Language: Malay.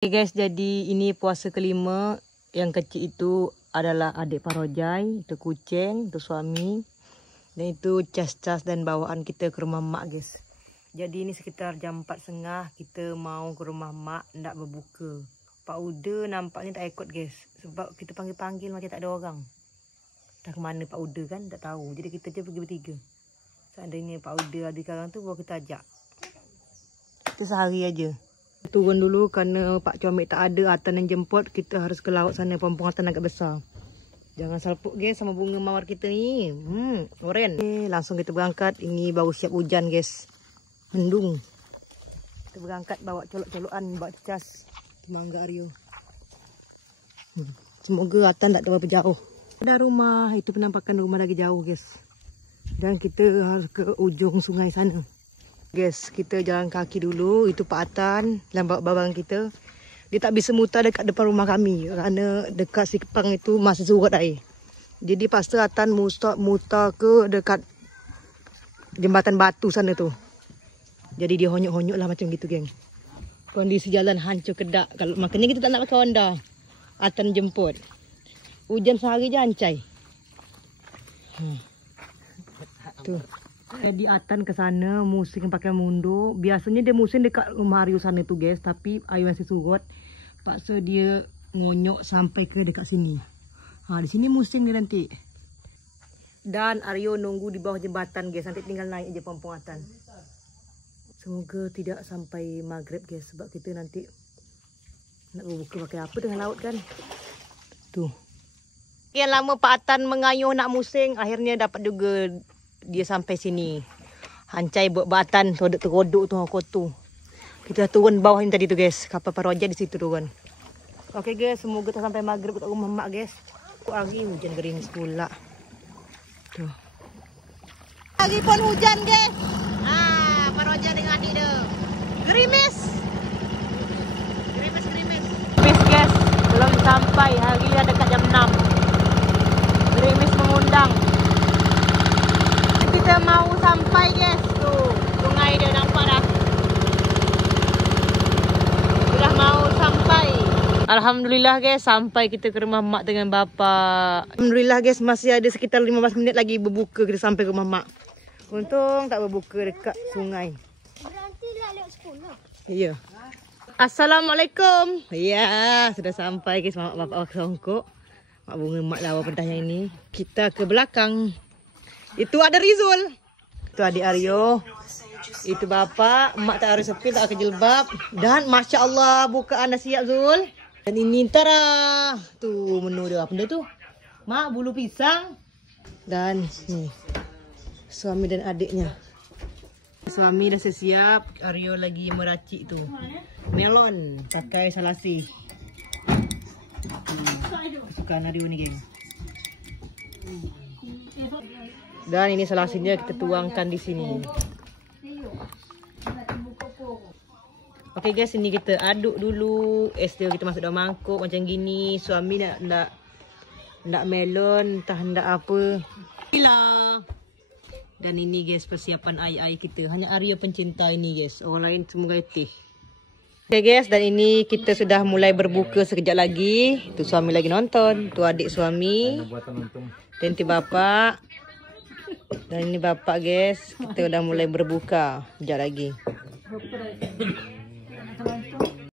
Okay guys, jadi ini puasa kelima. Yang kecil itu adalah adik Parojai, itu kucing, itu suami. Dan itu cas-cas dan bawaan kita ke rumah mak guys. Jadi ini sekitar jam 4.30 kita mau ke rumah mak, nak berbuka. Pak Uda nampaknya tak ikut guys. Sebab kita panggil-panggil macam tak ada orang. Tak ke mana Pak Uda kan, tak tahu. Jadi kita je pergi bertiga. Seandainya Pak Uda ada sekarang tu, baru kita ajak. Kita sehari aja. Turun dulu kerana Pak Comik tak ada, Atan yang jemput. Kita harus ke laut sana, pompong Atan agak besar. Jangan salpuk guys sama bunga mawar kita ni. Oren. Okay, langsung kita berangkat. Ini baru siap hujan guys. Mendung. Kita berangkat bawa colok-colokan, bawa cas. Mangga Aryo. Semoga Atan tak terlalu jauh. Ada rumah, itu penampakan rumah lagi jauh guys. Dan kita harus ke ujung sungai sana. Guys, kita jalan kaki dulu. Itu Pak Atan dan bawa barang kita. Dia tak bisa mutar dekat depan rumah kami kerana dekat Sikepang itu masih surut air. Jadi pasal Atan mutar ke dekat jembatan batu sana tu. Jadi dia honyok-honyok lah macam gitu geng. Kondisi jalan hancur kedak. Kalau makanya kita tak nak pakai Honda. Atan jemput. Hujan sehari je hancai. Tu. Jadi Atan ke sana musim pakai mundur. Biasanya dia musim dekat rumah Aryo sana tu guys, tapi air masih surut. Paksa dia ngonyok sampai ke dekat sini. Di sini musim dia nanti. Dan Aryo nunggu di bawah jembatan guys. Nanti tinggal naik je pompong Atan. Semoga tidak sampai maghrib guys, sebab kita nanti nak berbuka pakai apa dengan laut kan. Tuh. Sekian lama Pak Atan mengayuh nak musing, akhirnya dapat juga dia sampai sini. Hancai buat batan terodok tu kotor. Kita turun bawah ni tadi tu guys. Kapal Parojai di situ turun. Okey guys, semoga tak sampai maghrib kat rumah mak guys. Hari hujan gerimis pula. Tuh. Hari pun hujan guys. Parojai dengan adik dia. Gerimis. Gerimis. Gerimis guys. Belum sampai, hari dah dekat jam 6. Gerimis mengundang. Kita mau sampai guys. Tuh, sungai dia nampak dah. Sudah mau sampai. Alhamdulillah guys, sampai kita ke rumah mak dengan bapa. Alhamdulillah guys, masih ada sekitar 15 minit lagi berbuka kita sampai ke rumah mak. Untung tak berbuka dekat sungai. Nantilah lewat sekolah. Ya. Assalamualaikum. Ya, sudah sampai guys, mak bapak songkok. Mak bunga mak lawa pedahnya ini. Kita ke belakang. Itu ada Rizul. Itu adik Aryo. Itu bapak. Mak tak harus sepil, tak pakai jilbab. Dan Masya Allah bukaan dah siap Zul. Dan ini tara. Tu menu dia. Apa benda tu? Mak bulu pisang. Dan ni. Suami dan adiknya. Suami dah siap. Aryo lagi meracik tu. Melon. Pakai salasi. Kesukaan Aryo ni geng. Dan ini salasinya kita tuangkan di sini. Okey guys, ini kita aduk dulu. Es dia kita masuk dalam mangkuk macam gini. Suami nak melon, entah nak apa. Inilah. Dan ini guys persiapan air-air kita. Hanya Arya pencinta ini guys. Orang lain semua gaitih. Okey guys, dan ini kita sudah mulai berbuka sekejap lagi. Tu suami lagi nonton. Tu adik suami. Dan tu bapak. Dan ini bapak guys, kita dah mulai berbuka sekejap lagi.